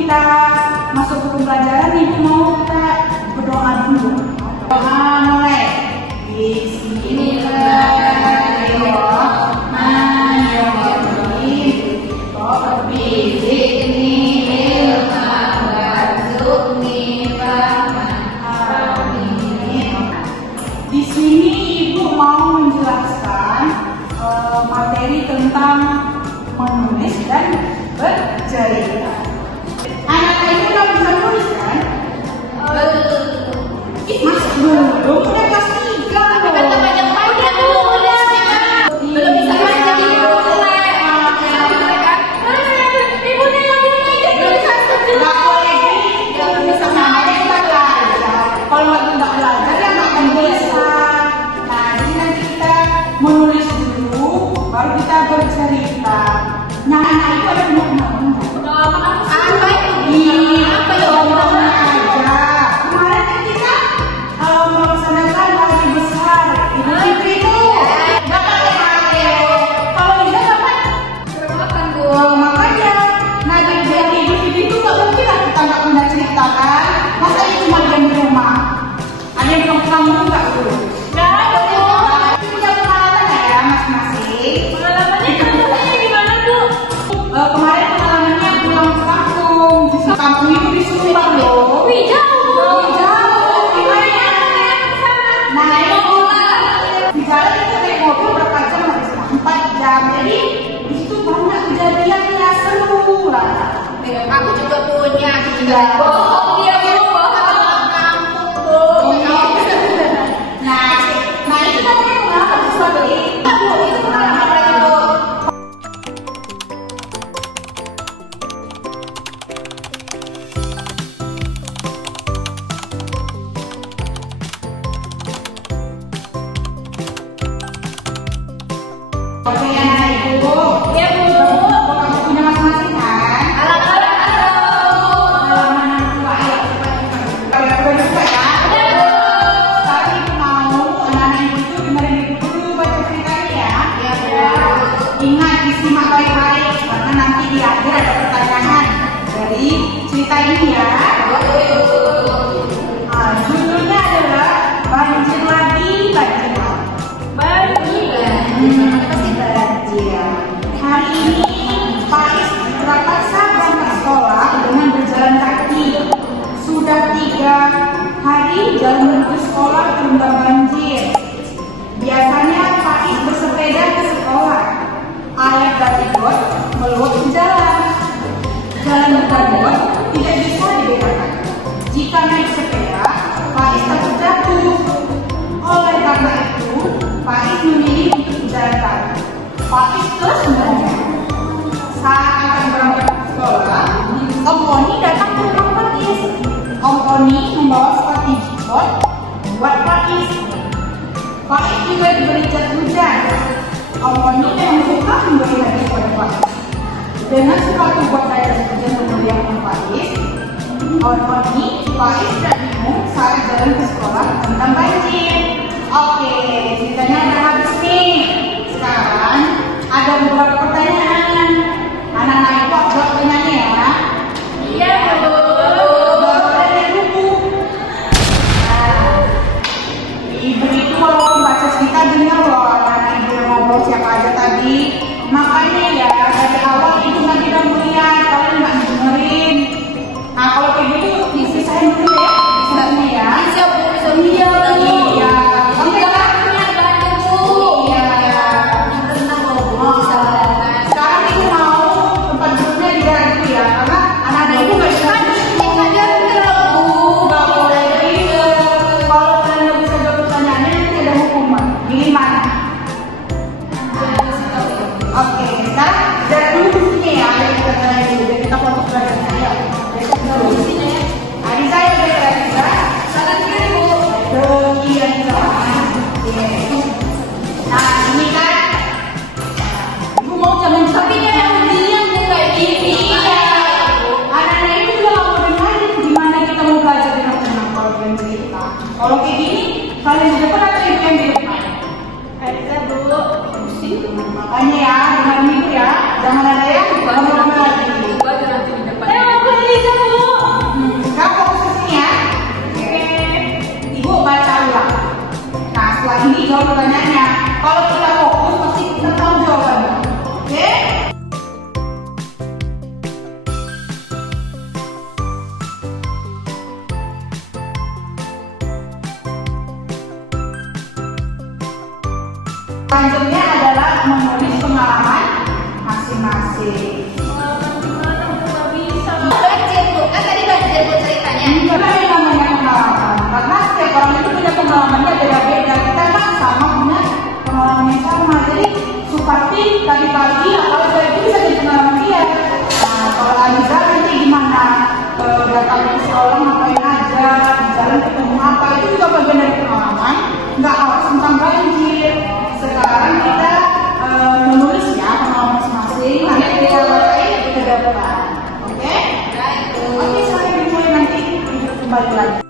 kita masuk ke pembelajaran, Ibu mau kita berdoa dulu. Doa mulai. Di sini Ibu mau menjelaskan materi tentang menulis dan bercerita. Anak-anak itu udah bisa menulis kan? Masih belum, udah kelas 3 loh. Belum bisa baca di menulis dulu, baru kita bercerita. Nah, anak itu ada pengalaman apa ya contohnya aja. Kemarin kan kita melaksanakan hari besar Idul Fitri itu. Dapat ya? Kalau bisa dapat makan Bu. makanya. Nah, di Idul Fitri itu nggak mungkin lah kita nggak punya cerita kan? Masa itu cuma diam di rumah? Ada yang pulang nggak Bu? Kemarin pengalamannya pulang ke kampung. Di kampung itu di Sumbang loh. Wih, jauh. Gimana? Nah, itu di jalan itu naik mobil berapa jam? 4 jam. Jadi di situ banyak kejadian yang seru lah. Aku juga punya. Iya. Bohong dia Bu, bohong kampung Bu. Nah itu namanya pengalaman sesuatu. Itu pengalaman lagi Bu. Oke anak ibu, Ya Bu. kamu punya masing-masing kan? Halaman yang kedua ya. Kalau udah suka ya. Sekarang ibu mau anak-anak ibu itu dengerin ibu dulu baca ceritanya ya. Ingat disimak baik-baik karena nanti di akhir ada pertanyaan dari cerita ini ya. Judulnya adalah banjir lagi banjir lagi. Hari ini Faiz terpaksa berangkat sekolah dengan berjalan kaki. Sudah 3 hari jalan menuju sekolah terendam banjir. Biasanya Faiz bersepeda ke sekolah. Air dari got meluap ke jalan. Jalan bergot tidak bisa dibedakan. Jika naik sepeda, Faiz takut jatuh. Oleh karena itu, Faiz memilih untuk berjalan kaki. Faiz terus belajar. Saat akan berangkat ke sekolah, Om Oni datang ke rumah Faiz. Om Oni membawa sepatu jipot buat Faiz. Faiz juga diberi jas hujan. Om Oni memang suka memberi hadiah kepada Faiz. Dengan sepatu buat jas hujan memeriahkan Faiz, Om Oni, Faiz tidak bingung saat jalan ke sekolah tentang banjir. Oke, ceritanya udah habis nih. Sekarang ada beberapa pertanyaan. Anak-anak ibu jawab pertanyaannya ya. Iya Bu. Boleh dari buku. Ibu itu walaupun baca cerita dengar loh anak-anak ibu yang ngobrol siapa aja tadi. Makanya ya dari awal ibu nggak tidak melihat, kalian nggak dengerin. Nah kalau kayak gitu dipisahin dulu ya, pisahinnya ya. Bisa Bu, bisa Bu. Iya. Oke lah. Iya. Iya. Tenang loh Bu, bisa belajar. Selanjutnya adalah menulis pengalaman masing-masing. Banjir Bu, kan tadi banjir Bu ceritanya. Karena yang namanya pengalaman, karena setiap orang itu punya pengalamannya beda-beda. Kita kan sama punya pengalaman yang sama. Jadi Supati tadi pagi atau itu bisa jadi pengalaman dia. Nah, kalau Aliza nanti gimana? Datang ke sekolah ngapain aja, di jalan ketemu apa, itu juga bagian dari pengalaman. Nggak harus tentang banjir. Sekarang kita menulis ya pengalaman masing-masing. Nanti kita bacain ke depan. Oke? Oke, sampai jumpa nanti kembali lagi.